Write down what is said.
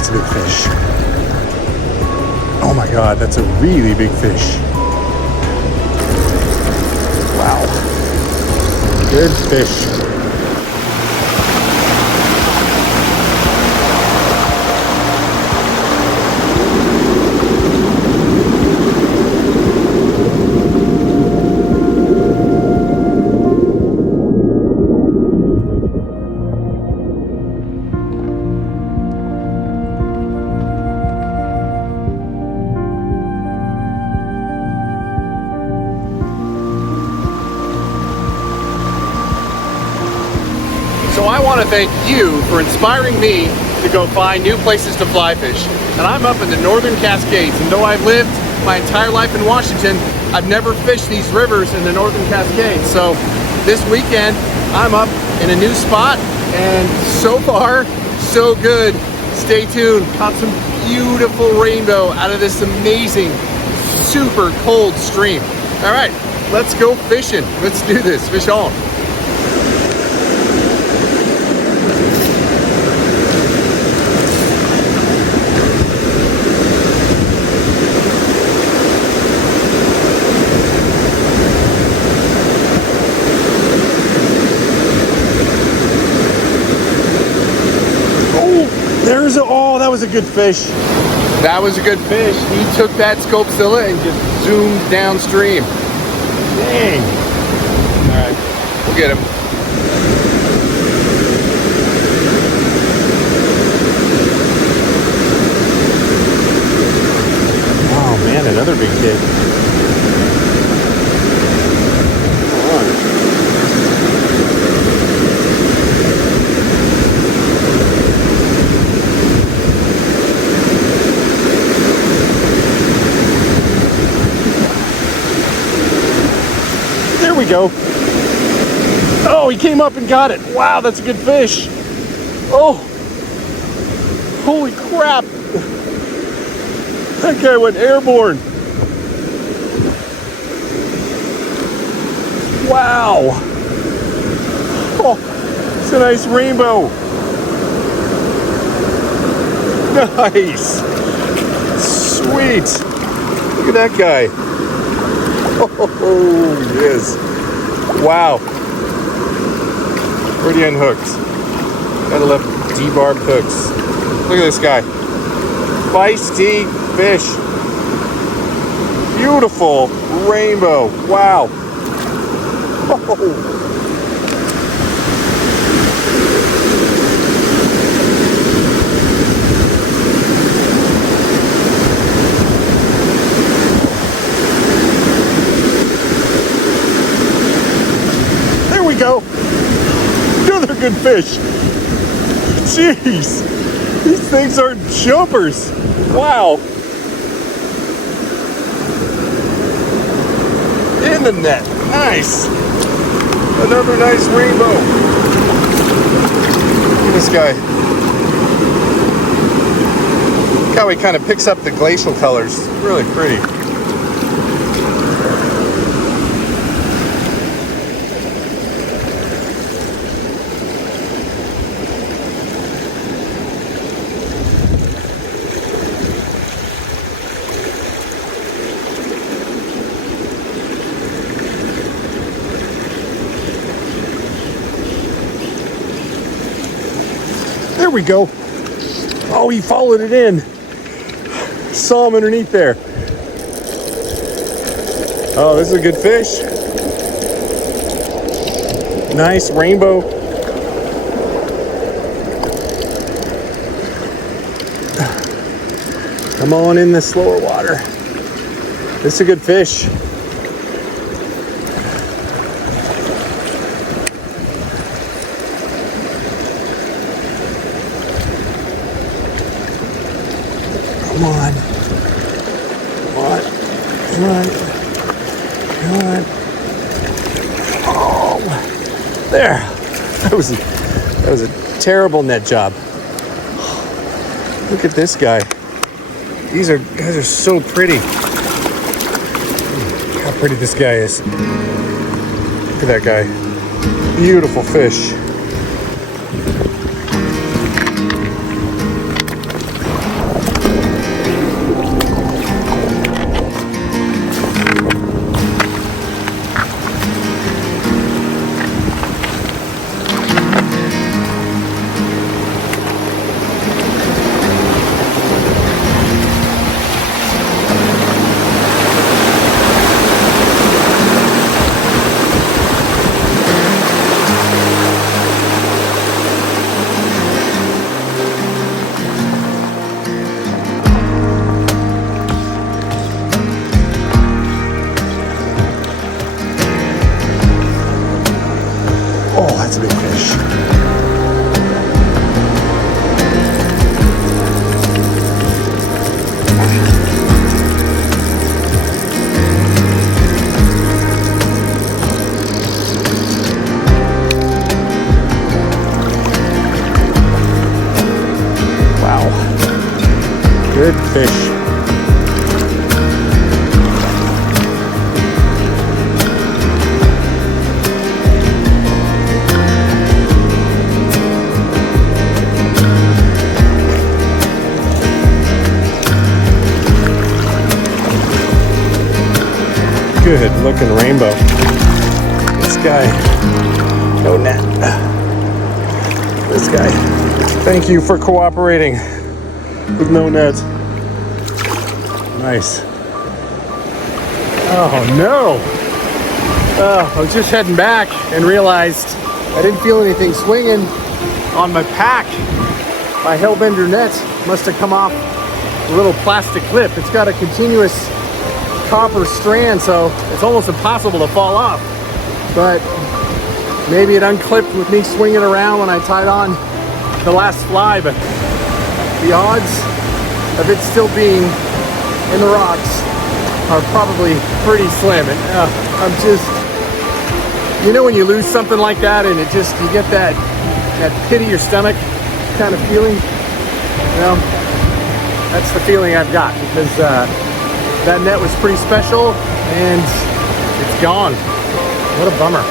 that's a big fish. Oh my God, that's a really big fish. Wow. Good fish. So I want to thank you for inspiring me to go find new places to fly fish. And I'm up in the Northern Cascades, and though I've lived my entire life in Washington, I've never fished these rivers in the Northern Cascades. So this weekend, I'm up in a new spot, and so far, so good. Stay tuned. Caught some beautiful rainbow out of this amazing, super cold stream. All right, let's go fishing. Let's do this. Fish on. Oh, that was a good fish. That was a good fish. He took that Scopezilla and just zoomed downstream. Dang. All right, we'll get him. Oh man, another big hit. There we go. Oh, he came up and got it. Wow, that's a good fish. Oh, holy crap. That guy went airborne. Wow. Oh, it's a nice rainbow. Nice. Sweet. Look at that guy. Oh, yes. Wow. Pretty unhooked. Gotta love debarb hooks. Look at this guy. Feisty fish. Beautiful rainbow. Wow. Oh. Go. Another good fish. Jeez. These things are jumpers. Wow. In the net. Nice. Another nice rainbow. Look at this guy. Look how he kind of picks up the glacial colors. Really pretty. There we go. Oh, he followed it in. Saw him underneath there. Oh, this is a good fish. Nice rainbow. Come on in the slower water. This is a good fish. Come on. Come on. Come on. Come on. Oh, there. That was a terrible net job. Look at this guy. These guys are so pretty. How pretty this guy is. Look at that guy. Beautiful fish. That's a big fish. Wow. Good fish. Good looking rainbow. This guy, no net. This guy, thank you for cooperating with no net. Nice. Oh no. I was just heading back and realized I didn't feel anything swinging on my pack. My Hellbender net must have come off a little plastic clip. It's got a continuous copper strand, so it's almost impossible to fall off. But maybe it unclipped with me swinging around when I tied on the last fly, but the odds of it still being in the rocks are probably pretty slim. And I'm just, you know when you lose something like that and it just, you get that pit of your stomach kind of feeling? Well, that's the feeling I've got, because that net was pretty special and it's gone. What a bummer.